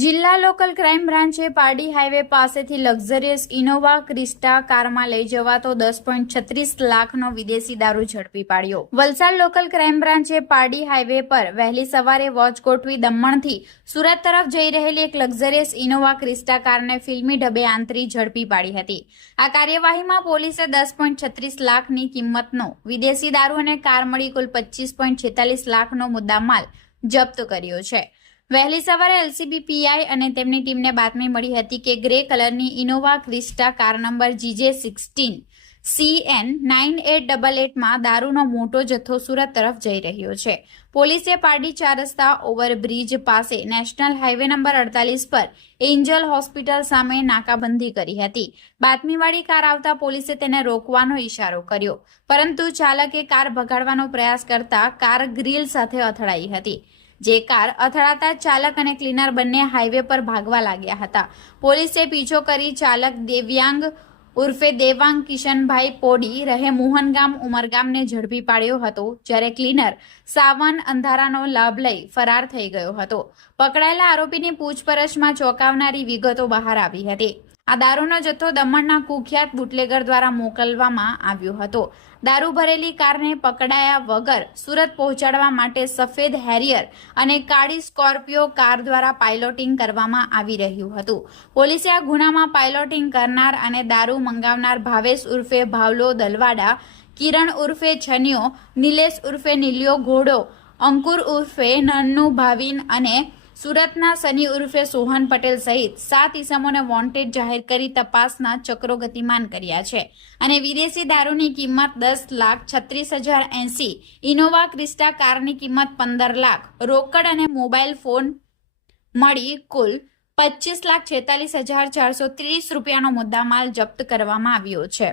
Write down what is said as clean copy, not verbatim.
જિલ્લા local crime બ્રાન્ચે Pardi highway પાસેથી લક્ઝરિયસ ઇનોવા ક્રિસ્ટા કારમાં લઈ જવાતો 10.36 લાખનો વિદેશી દારૂ ઝડપી પાડ્યો। વલસાડ લોકલ ક્રાઇમ બ્રાન્ચે પારડી હાઈવે પર વહેલી સવારે વોચ ગોઠવી દમણથી સુરત તરફ જઈ રહેલી એક લક્ઝરિયસ ઇનોવા ક્રિસ્ટા કારને ફિલ્મી ઢબે આંતરી ઝડપી પાડી હતી। આ કાર્યવાહીમાં પોલીસે 10.36 લાખની કિંમતનો વિદેશી દારૂ અને કાર મળી કુલ 25.46 લાખનો મુદ્દામાલ જપ્ત કર્યો છે। વહેલી સવારે એલસીબી પીઆઈ અને તેમની ટીમને બાતમી મળી હતી કે ગ્રે કલરની Innova Crysta car number GJ16 CN 9888 માં દારૂનો મોટો જથ્થો સુરત તરફ જઈ રહ્યો છે। પોલીસે પારડી 4 રસ્તા ઓવરબ્રિજ પાસે નેશનલ હાઈવે નંબર 48 પર એન્જલ હોસ્પિટલ સામે નાકાબંધી કરી હતી। બાતમીવાળી કાર આવતા પોલીસે તેને રોકવાનો ઇશારો કર્યો, પરંતુ ચાલકે કાર ભગાડવાનો પ્રયાસ કરતા કાર ગ્રીલ સાથે અથડાઈ હતી। જે કાર અથડાતા ચાલક અને ક્લીનર બંને હાઈવે પર ભાગવા લાગ્યા હતા। પોલીસે પીછો કરી ચાલક દેવ્યાંગ ઉર્ફે દેવાંગ કિશનભાઈ પોડી રહે મોહનગામ ઉમરગામને ઝડપી પાડ્યો હતો, જ્યારે ક્લીનર સાવન અંધારાનો લાભ લઈ ફરાર થઈ ગયો હતો। પકડાયેલા આરોપીની પૂછપરછમાં ચોંકાવનારી વિગતો બહાર આવી હતી। આ દારૂનો જથ્થો દમણના કુખ્યાત બુટલેગર દ્વારા મોકલવામાં આવ્યો હતો। દારૂ ભરેલી કારને પકડાયા વગર સુરત પહોંચાડવા માટે સફેદ હેરિયર અને કાળી સ્કોર્પિયો કાર દ્વારા પાઇલોટિંગ કરવામાં આવી રહ્યું હતું। પોલીસે આ ગુનામાં પાઇલોટિંગ કરનાર અને દારૂ મંગાવનાર ભાવેશ ઉર્ફે ભાવલો દલવાડા, કિરણ ઉર્ફે છનિયો, નિલેશ ઉર્ફે નીલિયો ઘોડો, અંકુર ઉર્ફે નન્નુ ભાવિન અને સુરતના સની ઉર્ફે સોહન પટેલ સહિત 7 ઇસમોને વોન્ટેડ જાહેર કરી તપાસના ચક્રો ગતિમાન કર્યા છે અને વિદેશી દારૂની કિંમત 10,36,080, ઇનોવા ક્રિસ્ટા કારની કિંમત 15 લાખ, રોકડ અને મોબાઈલ ફોન મળી કુલ 25,46,430 રૂપિયાનો મુદ્દામાલ જપ્ત કરવામાં આવ્યો છે।